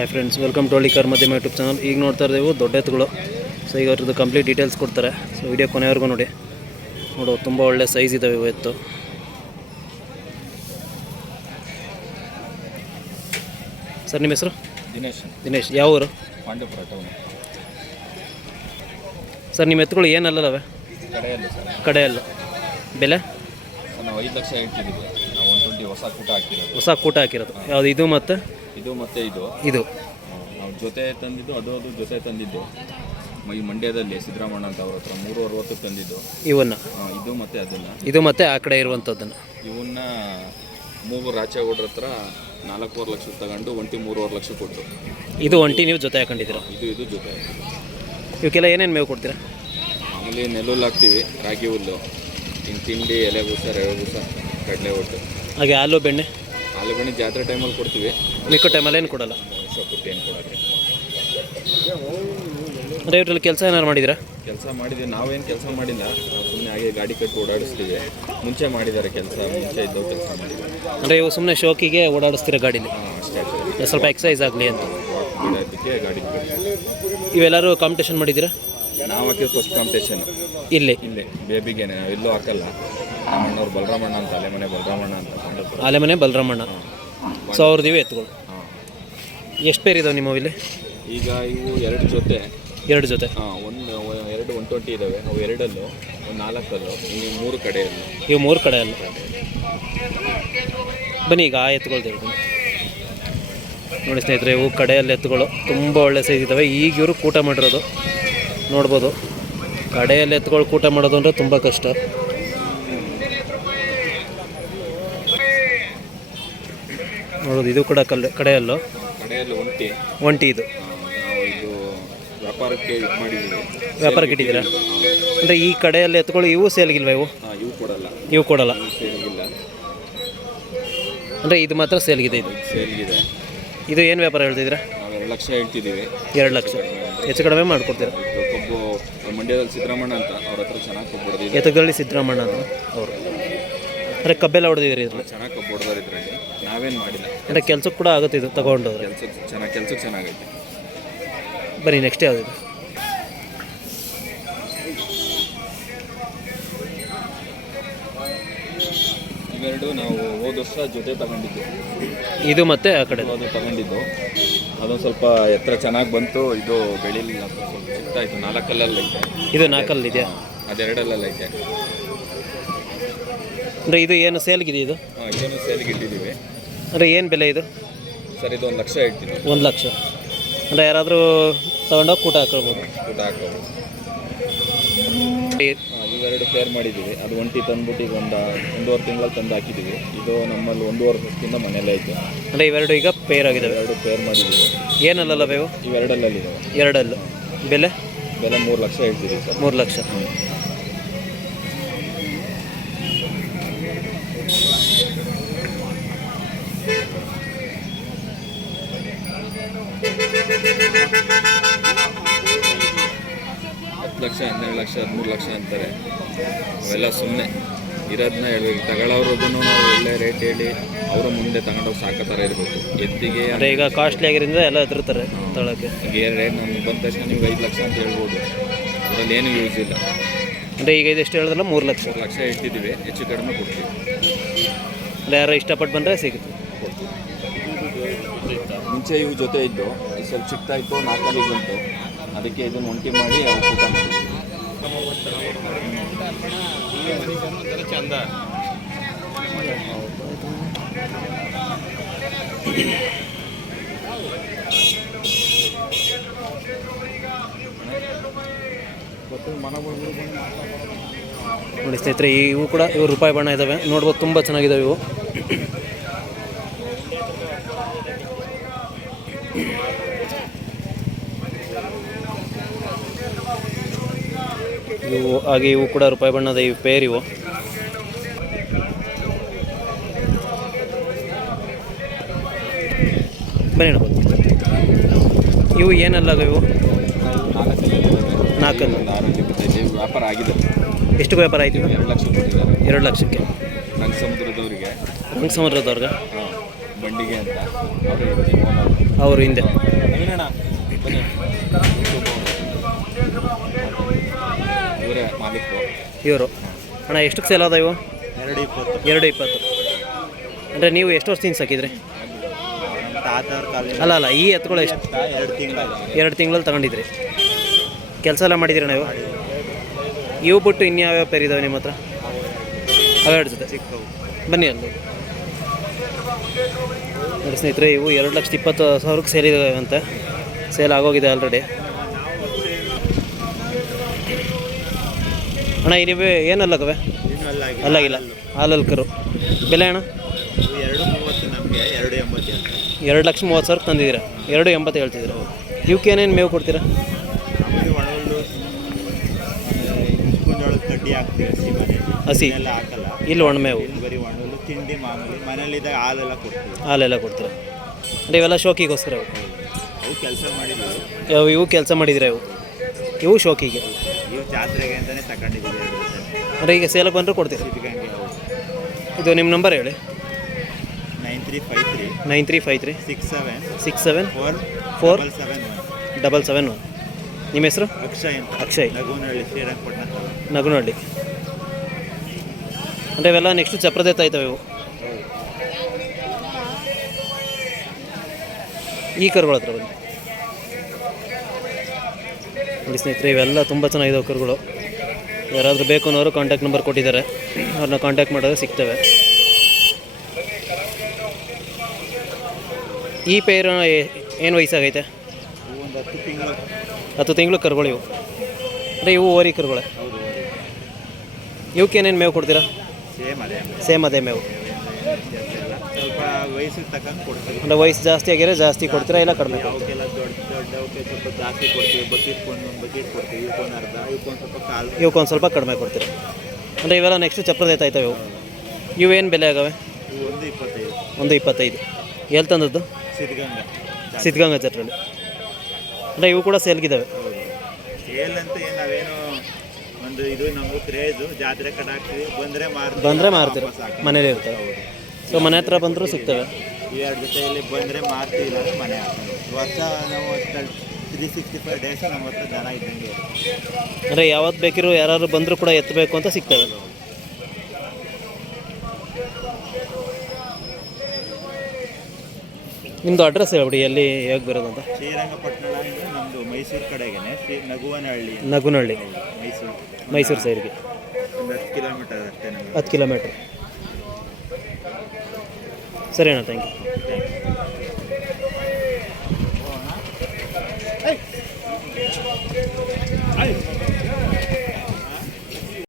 Hi friends welcome to Hallikar Madhyama YouTube channel ಈಗ ನೋಡ್ತಾ ಇದ್ದೇವೆ ದೊಡ್ಡ ಎತ್ತುಗಳು. ಸೊ ಈಗ ಅವ್ರದ್ದು ಕಂಪ್ಲೀಟ್ ಡೀಟೇಲ್ಸ್ ಕೊಡ್ತಾರೆ. ಸೊ ವಿಡಿಯೋ ಕೊನೆವರೆಗೂ ನೋಡಿ. ನೋಡು ತುಂಬ ಒಳ್ಳೆ ಸೈಜ್ ಇದ್ದಾವೆ ಇವು ಎತ್ತು. ಸರ್ ನಿಮ್ಮ ಹೆಸರು? ದಿನೇಶ್ ದಿನೇಶ್. ಯಾವ ಊರು? ಪಾಂಡವಪುರ ಟೌನ್ ಸರ್ ನಿಮ್ಮ ಎತ್ತುಗಳು ಏನಲ್ಲವೆ ಕಡೆಯಲ್ಲಿ ಸರ್. ಕಡೆಯಲ್ಲ. ಬೆಲೆ? ನಾವು ಐದು ಲಕ್ಷ ಹೇಳ್ತಿದ್ದೀವಿ. ನಾವು ಒನ್ ಟ್ವೆಂಟಿ ಹೊಸ ಕೂಟ ಹಾಕಿರೋದು. ಹೊಸ ಕೂಟ ಹಾಕಿರೋದು. ಯಾವುದು ಇದು ಮತ್ತು? ಇದು ಮತ್ತೆ ಇದು? ಇದು. ನಾವು ಜೊತೆ ತಂದಿದ್ದು ಅದು ಅದು ಜೊತೆ ತಂದಿದ್ದು. ಮ- ಈ ಮಂಡ್ಯದಲ್ಲಿ ಸಿದ್ದರಾಮಣ್ಣ ಅಂತ ಅವ್ರ ಹತ್ರ ಮೂರು ಅರವತ್ತು ತಂದಿದ್ದು. ಇವನ್ನ. ಆ, ಇದು ಮತ್ತೆ ಅದನ್ನ. ಇದು ಮತ್ತೆ ಆ ಕಡೆ ಇರುವಂಥದ್ದನ್ನು. ಇವನ್ನ ಮೂಗು ರಾಚೇಗೌಡ್ರ ಹತ್ರ ನಾಲ್ಕೂವರೆ ಲಕ್ಷ ತಗೊಂಡು ಒಂಟಿ ಮೂರುವರೆ ಲಕ್ಷ ಕೊಟ್ಟು ಇದು ಒಂಟಿ ನೀವು ಜೊತೆ ಹಾಕೊಂಡಿದ್ದೀರ? ಇದು ಇದು ಜೊತೆ ಇವಕ್ಕೆಲ್ಲ ಏನೇನು ಮೇವು ಕೊಡ್ತೀರಾ? ಮಾಮೂಲಿ ನೆಲ್ಲುಲ್ಲು ಹಾಕ್ತೀವಿ ರಾಗಿ ಹುಲ್ಲು. ಇನ್ನು ತಿಂಡಿ ಎಲೆ ಬೂಸ ರವೆ ಬೂಸ ಕಡಲೆ ಒಟ್ಟು. ಹಾಗೆ ಹಾಲು ಬೆಣ್ಣೆ? ಆಲೂಗಣಿ ಜಾತ್ರೆ ಟೈಮಲ್ಲಿ ಕೊಡ್ತೀವಿ. ಮಿಕ್ಕ ಟೈಮಲ್ಲಿ ಏನು ಕೊಡಲ್ಲ? ಸೊಪ್ಪು ಏನು ಕೊಡೋಕ್ಕೆ ಅಂದರೆ ಇವ್ರಲ್ಲಿ ಕೆಲಸ ಏನಾರು ಮಾಡಿದ್ದೀರಾ? ಕೆಲಸ ಮಾಡಿದ್ವಿ. ನಾವೇನು ಕೆಲಸ ಮಾಡಿಲ್ಲ. ಸುಮ್ಮನೆ ಹಾಗೆ ಗಾಡಿ ಕಟ್ಟಿ ಓಡಾಡಿಸ್ತೀವಿ. ಮುಂಚೆ ಮಾಡಿದ್ದಾರೆ ಕೆಲಸ ಮುಂಚೆ ಇದ್ದವು ಕೆಲಸ ಮಾಡಿದ್ದಾರೆ ಅಂದರೆ ಇವು ಸುಮ್ಮನೆ ಶೋಕಿಗೆ ಓಡಾಡಿಸ್ತೀರ ಗಾಡಿಲಿ? ಅಷ್ಟೇ ಸ್ವಲ್ಪ ಎಕ್ಸಸೈಸ್ ಆಗಲಿ ಅಂತ. ಅದಕ್ಕೆ ಗಾಡಿ ಇವೆಲ್ಲರೂ ಕಾಂಪಿಟೇಷನ್ ಮಾಡಿದ್ದೀರಾ? ನಾವು ಹಾಕಿದ ಫಸ್ಟ್ ಕಾಂಪಿಟೇಷನ್ ಇಲ್ಲಿ. ಇಲ್ಲೇ ಬೇಬಿಗೆ ನಾವು ಎಲ್ಲೂ ಹಾಕಲ್ಲ. ನಮ್ಮ ಅಣ್ಣವ್ರು ಬಲರಾಮಣ್ಣ ಅಂತ ಅಲೆಮನೆ ಬಲರಾಮಣ್ಣ ಅಂತ ಪಾಂಡವಪುರ ಆಲೆಮನೆ ಬಲರಾಮಣ್ಣ. ಸೊ ಅವ್ರದ್ದು ಇವೆ ಎತ್ತುಗಳು ಹಾಂ. ಎಷ್ಟು ಪೇರ್ ಇದಾವೆ ನಿಮ್ಮ ಇಲ್ಲಿ ಈಗ ಇವು ಎರಡು ಜೊತೆ. ಎರಡು ಜೊತೆ. ಹಾಂ ಒಂದು ಎರಡು ಒನ್ ಟ್ವೆಂಟಿ ಇದ್ದಾವೆ ಅವು ಎರಡಲ್ಲೂ ಒಂದು ನಾಲ್ಕಲ್ಲೂ ಇನ್ನು ಮೂರು ಕಡೆಯಲ್ಲೂ. ಇವು ಮೂರು ಕಡೆ ಅಲ್ಲ ಬನ್ನಿ ಈಗ ಆ ಎತ್ತುಗಳು ಹೇಳ್ತೀನಿ ನೋಡಿ ಸ್ನೇಹಿತರೆ ಇವು ಕಡೆಯಲ್ಲಿ ಎತ್ತುಗಳು ತುಂಬ ಒಳ್ಳೆ ಸೈಜ್ ಇದ್ದಾವೆ ಈಗ ಇವರು ಕೂಟ ಮಾಡಿರೋದು. ನೋಡ್ಬೋದು. ಕಡೆಯಲ್ಲಿ ಎತ್ತುಗಳು ಕೂಟ ಮಾಡೋದು ಅಂದರೆ ತುಂಬ ಕಷ್ಟ. ನೋಡೋದು ಇದು ಕೂಡ ಕಲ್ಲು ಕಡೆಯಲ್ಲೂ? ಕಡೆಯಲ್ಲಿ ಒಂಟಿ. ಒಂಟಿ ಇದು. ಇದು ವ್ಯಾಪಾರಕ್ಕೆ ಇದು ಮಾಡಿದ್ದೀವಿ. ವ್ಯಾಪಾರಕ್ಕೆ ಇಟ್ಟಿದ್ದೀರಾ? ಅಂದರೆ ಈ ಕಡೆಯಲ್ಲಿ ಎತ್ಕೊಳ್ಳಿ ಇವು ಸೇಲ್ಗಿಲ್ವಾ ಇವು? ಹಾಂ ಇವು ಕೊಡಲ್ಲ. ಇವು ಕೊಡಲ್ಲ. ಸೇಲ್ಗಿಲ್ಲ. ಅಂದರೆ ಇದು ಮಾತ್ರ ಸೇಲ್ಗಿದೆ ಇದು? ಸೇಲ್ಗಿದೆ. ಇದು ಏನು ವ್ಯಾಪಾರ ಹೇಳ್ತಿದ್ದೀರಾ? ನಾವು ಎರಡು ಲಕ್ಷ ಹೇಳ್ತಿದ್ದೀವಿ. ಎರಡು ಲಕ್ಷ. ಹೆಚ್ಚು ಕಡಿಮೆ ಮಾಡಿಕೊಡ್ತೀರಾ? ಇದು ಕಬ್ಬು ಮಂಡ್ಯದಲ್ಲಿ ಸಿದ್ದರಾಮಣ್ಣ ಅಂತ ಅವ್ರ ಹತ್ರ ಚೆನ್ನಾಗಿ ಕಬ್ಬು ಹೊಡೆದಿದೆ ಎತ್ತುಗಳ್ಳಿ ಸಿದ್ದರಾಮಣ್ಣ ಅಂತ ಅವರು. ಅಂದರೆ ಕಬ್ಬೆಲ್ಲ ಹೊಡೆದಿದ್ದೀರಿ ಇದ್ರಲ್ಲಿ? ಚೆನ್ನಾಗಿ ಕಬ್ಬು ಹೊಡೆದಾರೆ ಇದರಲ್ಲಿ. ನಾವೇನು ಮಾಡಿಲ್ಲ. ಅಂದರೆ ಕೆಲ್ಸಕ್ಕೆ ಕೂಡ ಆಗುತ್ತೆ ಇದು ತಗೊಂಡೋದ್ರೆ? ಕೆಲ್ಸಕ್ಕೆ ಚೆನ್ನಾಗಿ ಕೆಲ್ಸಕ್ಕೆ ಚೆನ್ನಾಗೈತೆ. ಬನ್ನಿ ನೆಕ್ಸ್ಟ್ ಯಾವುದಿದೆ ಇವೆರಡು ನಾವು ಹೋದ ವರ್ಷ ಜೊತೆ ತಗೊಂಡಿದ್ದು. ಇದು ಮತ್ತೆ ಆ ಕಡೆ? ಅದು ತಗೊಂಡಿದ್ದು. ಅದೊಂದು ಸ್ವಲ್ಪ ಎತ್ತರ ಚೆನ್ನಾಗಿ ಬಂತು. ಇದು ಬೆಳಿಲಿಲ್ಲ ಸ್ವಲ್ಪ ಚಿಕ್ತಾಯಿತು. ನಾಲ್ಕಲ್ಲಲ್ಲಿ ಐತೆ ಇದು ನಾಲ್ಕಲ್ಲಿ ಇದೆಯಾ ಅದೆರಡಲ್ಲಲ್ಲಿ ಐತೆ ಅಂದರೆ ಇದು ಏನು ಸೇಲ್ಗಿದೆ ಇದು? ಹಾಂ ಇದನ್ನು ಸೇಲಿಗೆ ಇಟ್ಟಿದ್ದೀವಿ ಅಂದರೆ ಏನು ಬೆಲೆ ಇದು? ಸರ್ ಇದು ಒಂದು ಲಕ್ಷ ಹೇಳ್ತೀನಿ. ಒಂದು ಲಕ್ಷ. ಅಂದರೆ ಯಾರಾದರೂ ತಗೊಂಡೋಗಿ ಕೂಟ ಹಾಕೊಳ್ಬೋದು. ಊಟ ಹಾಕೋದು ಇವೆರಡು ಪೇರ್ ಮಾಡಿದ್ದೀವಿ ಅದು ಒಂಟಿ ತಂದ್ಬಿಟ್ಟು ಈಗ ಒಂದು ಒಂದೂವರೆ ತಿಂಗಳಲ್ಲಿ ತಂದು ಹಾಕಿದ್ದೀವಿ ಇದು ನಮ್ಮಲ್ಲಿ ಒಂದೂವರೆ ವರ್ಷದಿಂದ ಮನೇಲೇ ಐತೆ. ಅಂದರೆ ಇವೆರಡು ಈಗ ಪೇರ್ ಆಗಿದ್ದಾವೆ ಎರಡು ಪೇರ್ ಮಾಡಿದ್ದೀವಿ ಏನಲ್ಲ ಬೇವು ಇವೆರಡಲ್ಲಿ ಇದಾವೆ ಎರಡಲ್ಲು. ಬೆಲೆ? ಬೆಲೆ ಮೂರು ಲಕ್ಷ ಹೇಳ್ತೀವಿ ಸರ್. ಮೂರು ಲಕ್ಷ. ಹತ್ತು ಲಕ್ಷ ಹನ್ನೆರಡು ಲಕ್ಷ ಹದಿಮೂರು ಲಕ್ಷ ಅಂತಾರೆ. ಅವೆಲ್ಲ ಸುಮ್ಮನೆ ಇರೋದನ್ನ ಹೇಳ್ಬೇಕು. ತಗೊಳ್ಳೋರ್ಗು ನಾವು ಒಳ್ಳೆ ರೇಟ್ ಹೇಳಿ ಅವರು ಮುಂದೆ ತಗೊಂಡೋಗಿ ಸಾಕೋ ಥರ ಇರಬೇಕು. ಎತ್ತಿಗೆ ಅಂದರೆ ಈಗ ಕಾಸ್ಟ್ಲಿ ಆಗಿರೋದ್ರಿಂದ ಎಲ್ಲ ಹೆದರ್ತಾರೆ ತಗೊಳ್ಳೋಕ್ಕೆ ಈಗ ರೇಟ್ ನಮ್ಗೆ ಬಂದ ತಕ್ಷಣ ನೀವು ಐದು ಲಕ್ಷ ಅಂತ ಹೇಳ್ಬೋದು. ಅದರಲ್ಲಿ ಏನು ಯೂಸ್ ಇಲ್ಲ. ಅಂದರೆ ಈಗ ಇದೆಷ್ಟು ಹೇಳಿದ್ರಲ್ಲ? ಮೂರು ಲಕ್ಷ. ಮೂರು ಲಕ್ಷ ಇಟ್ಟಿದ್ದೀವಿ. ಹೆಚ್ಚು ಕಡಿಮೆ ಕೊಡ್ತೀವಿ. ಅಲ್ಲ ಯಾರೋ ಇಷ್ಟಪಟ್ಟು ಬಂದರೆ ಸಿಗುತ್ತೆ. ಮುಂಚೆ ಇವ್ರ ಜೊತೆ ಇದ್ದು ಇದು ಸ್ವಲ್ಪ ಸಿಗ್ತಾ ಇತ್ತು ನಾಲ್ಕಲ್ಲಿ ಬಂತು ಅದಕ್ಕೆ ಇದನ್ನು ಒಂಟಿ ಮಾಡಿ ಊಟ ಮಾಡಿದ್ವಿ ನೋಡಿ ಸ್ನೇಹಿತರೆ ಇವು ಕೂಡ ಇವು ರೂಪಾಯಿ ಬಣ್ಣ ಇದ್ದಾವೆ ನೋಡ್ಬೋದು, ತುಂಬ ಚೆನ್ನಾಗಿದ್ದಾವೆ ಇವು. ಇವು ಹಾಗೆ ಇವು ಕೂಡ ರೂಪಾಯಿ ಬಣ್ಣದ ಇವು ಪೇರ್ ಇವು. ಬನ್ನಿ ಇವು ಏನಲ್ಲ ಇವು? ನಾಲ್ಕು ವ್ಯಾಪಾರ ಆಗಿದೆ. ಎಷ್ಟು ವ್ಯಾಪಾರ ಆಯ್ತು ಎರಡು ಲಕ್ಷ ಎರಡು ಲಕ್ಷಕ್ಕೆ. ರಂಗ ಸಮುದ್ರದವರಿಗೆ. ರಂಗ ಸಮುದ್ರದವ್ರಿಗೆ? ಬಂಡಿಗೆ ಅಂತ. ಅವರು ಹಿಂದೆ ನವೀನಣ್ಣ ಬನ್ನಿ ಇವರೇ ಮಾಲೀಕರು. ಇವರು. ಅಣ್ಣ ಎಷ್ಟಕ್ಕೆ ಸೇಲ್ ಆದ ಇವು ಎರಡು ಇಪ್ಪತ್ತು. ಎರಡು ಇಪ್ಪತ್ತು. ಅಂದರೆ ನೀವು ಎಷ್ಟು ವರ್ಷದಿಂದ ಸಾಕಿದ್ರಿ? ನಮ್ಮ ತಾತವ್ರ ಅಲ್ಲ ಅಲ್ಲ ಈ ಎತ್ತುಗಳು ಎಷ್ಟು? ಎರಡು ತಿಂಗಳು ಎರಡು ತಿಂಗಳಲ್ಲಿ ತಗೊಂಡಿದ್ರಿ. ಕೆಲಸ ಎಲ್ಲ ಮಾಡಿದಿರಿ ನೀವು? ಇವು ಬಿಟ್ಟು ಇನ್ಯಾವ್ಯಾವ ಪೇರ್ ಇದಾವೆ ನಿಮ್ಮ ಹತ್ರ? ಅವೆರಡು ಜೊತೆ. ಬನ್ನಿ ಅಲ್ಲಿ. ನೋಡಿ ಸ್ನೇಹಿತರೆ ಇವು ಎರಡು ಲಕ್ಷದ ಇಪ್ಪತ್ತು ಸಾವಿರಕ್ಕೆ ಸೇಲ್ ಇದಾವೆ ಅಂತ. ಸೇಲ್ ಆಗೋಗಿದೆ ಆಲ್ರೆಡಿ ಅಣ್ಣ ನೀವು ಏನಲ್ಲಕವೆ ಇನ್ನು ಅಲ್ಲ ಆಗಿದೆ. ಅಲ್ಲಾಗಿಲ್ಲ ಹಾಲಲ್ಲಿ ಕರು ಬೆಲೆ ಅಣ್ಣ? ಎರಡು ಮೂವತ್ತು ನಮಗೆ ಎರಡು ಎಂಬತ್ತು ಎರಡು ಲಕ್ಷ ಮೂವತ್ತು ಸಾವಿರ ತಂದಿದ್ದೀರಾ? ಎರಡು ಎಂಬತ್ತು ಹೇಳ್ತಿದ್ದೀರಾ? ಇವಕ್ಕೆ ಏನೇನು ಮೇವು ಕೊಡ್ತೀರಾ? ಹಸಿ ಇಲ್ಲಿ ಒಣಮೇವು ತಿಂಡಿ ಮಾಮೂಲಿ. ಮನೇಲಿದ್ದಾಗ ಹಾಲೆಲ್ಲ ಕೊಡ್ತೀವಿ. ಹಾಲೆಲ್ಲ ಕೊಡ್ತೀರಾ? ಅಂದರೆ ಇವೆಲ್ಲ ಶೋಕಿಗೋಸ್ಕರ ಇವು? ಅವು ಕೆಲಸ ಮಾಡಿದ್ರು ಇವು ಕೆಲಸ ಮಾಡಿದ್ರೆ ಇವು? ಇವು ಶೋಕಿಗೆ. ಇವು ಜಾತ್ರೆಗೆ ಅಂತಲೇ ತಗೊಂಡಿದ್ದೀವಿ ಅಂದರೆ ಈಗ ಸೇಲಕ್ಕೆ ಬಂದರೆ ಕೊಡ್ತೀವಿ. ಸಿದ್ಧಗಂಗೆ ಇದು ನಿಮ್ಮ ನಂಬರ್ ಹೇಳಿ. Nine three five three nine three five three six seven six seven four four seven one double seven one ನಿಮ್ಮ ಹೆಸರು? ಅಕ್ಷಯ್ ಅಕ್ಷಯ್. ನಗುನಹಳ್ಳಿ ಶ್ರೀರಂಗಪಟ್ಟಣ. ನಗುನಹಳ್ಳಿ. ಅಂದರೆ ಇವೆಲ್ಲ ನೆಕ್ಸ್ಟ್ ಚಪ್ರದೇ ತಾಯ್ತವೆ ಇವು. ಈ ಕರುಗಳ ಹತ್ರ ಬನ್ನಿ. ನೋಡಿ ಸ್ನೇಹಿತರೆ ಇವೆಲ್ಲ ತುಂಬ ಚೆನ್ನಾಗಿದೆ ಕರುಗಳು ಯಾರಾದರೂ ಬೇಕು ಅನ್ನೋರು ಕಾಂಟ್ಯಾಕ್ಟ್ ನಂಬರ್ ಕೊಟ್ಟಿದ್ದಾರೆ. ಅವ್ರನ್ನ ಕಾಂಟ್ಯಾಕ್ಟ್ ಮಾಡಿದ್ರೆ ಸಿಗ್ತವೆ. ಈ ಪೇರು ಏನು ವಯಸ್ಸಾಗೈತೆ? ಹತ್ತು ತಿಂಗಳು ಕರುಗಳು ಇವು. ಅಂದರೆ ಇವು ಓರಿ ಕರುಗಳೇ. ಇವಕ್ಕೆ ಏನೇನು ಮೇವು ಕೊಡ್ತೀರಾ? ಸೇಮ್ ಅದೇ ಮೇವು. ಅಂದರೆ ವಯಸ್ಸು ಜಾಸ್ತಿ ಆಗಿದ್ರೆ ಜಾಸ್ತಿ ಕೊಡ್ತೀರಾ ಇಲ್ಲ ಕಡಿಮೆ ಸ್ವಲ್ಪ ಜಾಸ್ತಿ ಕೊಡ್ತೀವಿ ಬಕೆಟ್ ಕೊಂಡು ಒಂದು ಬಕೆಟ್ ಕೊಡ್ತೀವಿ ಇವಕ್ಕೊಂದು ಅರ್ಧ ಇವಕ್ಕೊಂದು ಸ್ವಲ್ಪ ಕಾಲು. ಇವಕ್ಕೊಂದು ಸ್ವಲ್ಪ ಕಡಿಮೆ ಕೊಡ್ತೀರಿ? ಅಂದರೆ ಇವೆಲ್ಲ ನೆಕ್ಸ್ಟ್ ಚಪ್ರದ ಆಯ್ತಾ ಇವು? ಇವೇನು ಬೆಲೆ ಆಗವೆ? ಇವು ಒಂದು ಇಪ್ಪತ್ತೈದು. ಒಂದು ಇಪ್ಪತ್ತೈದು. ಎಲ್ಲಿ ತಂದದ್ದು? ಸಿದ್ಧಗಂಗಾ. ಸಿದ್ಧಗಂಗಾ ಚಟ್ರಲ್ಲಿ. ಅಂದರೆ ಇವು ಕೂಡ ಸೇಲ್ಗಿದ್ದಾವೆ ಸೇಲ್ ಅಂತ ಏನು ನಾವೇನು ಒಂದು ಇದು ನಮಗೂ ಕ್ರೇಜು ಜಾತ್ರೆ ಕಡೆ ಹಾಕ್ತೀವಿ ಬಂದರೆ ಮಾರ್ತೀವಿ ಬಂದರೆ ಮಾರ್ತೀರ. ಮನೇಲಿ ಇರ್ತವೆ ಸೊ ಮನೆ ಹತ್ರ ಬಂದರೂ ಸಿಗ್ತವೆ. ಈ ಎರಡು ಜೊತೆಯಲ್ಲಿ ಬಂದರೆ ಮಾರ್ತೀವಿ ಇಲ್ಲಾಂದರೆ ಮನೆ ವರ್ಷ ನಾವು ತ್ರೀ ಸಿಕ್ಸ್ಟಿ ಫೈವ್ ಡೇಸ್ ನಮ್ಮ ಹತ್ರ ದನ ಇದ್ದಂಗೆ ಇರುತ್ತೆ ಅಂದರೆ ಯಾವತ್ತು ಬೇಕಿರೋ ಯಾರು ಬಂದರೂ ಕೂಡ ಎತ್ತಬೇಕು ಅಂತ ಸಿಗ್ತವೆ ನಿಮ್ಮದು ಅಡ್ರೆಸ್ ಹೇಳ್ಬಿಡಿ ಎಲ್ಲಿ ಹೇಗೆ ಬರೋದಂತ ಶ್ರೀರಂಗಪಟ್ಟಣ ಅಂದರೆ ನಮ್ಮದು ಮೈಸೂರು ಕಡೆಗೇನೆ ಶ್ರೀ ನಗುವನಹಳ್ಳಿ ಅಂತ. ನಗುನಹಳ್ಳಿ ಮೈಸೂರು. ಮೈಸೂರು ಸೈಡ್ಗೆ. ಒಂದು ಹತ್ತು ಕಿಲೋಮೀಟರ್ ಅಷ್ಟೇ ನಮಗೆ ಹತ್ತು ಕಿಲೋಮೀಟ್ರ್ ಸರಿ ಅಣ್ಣ ಥ್ಯಾಂಕ್ ಯು Hey!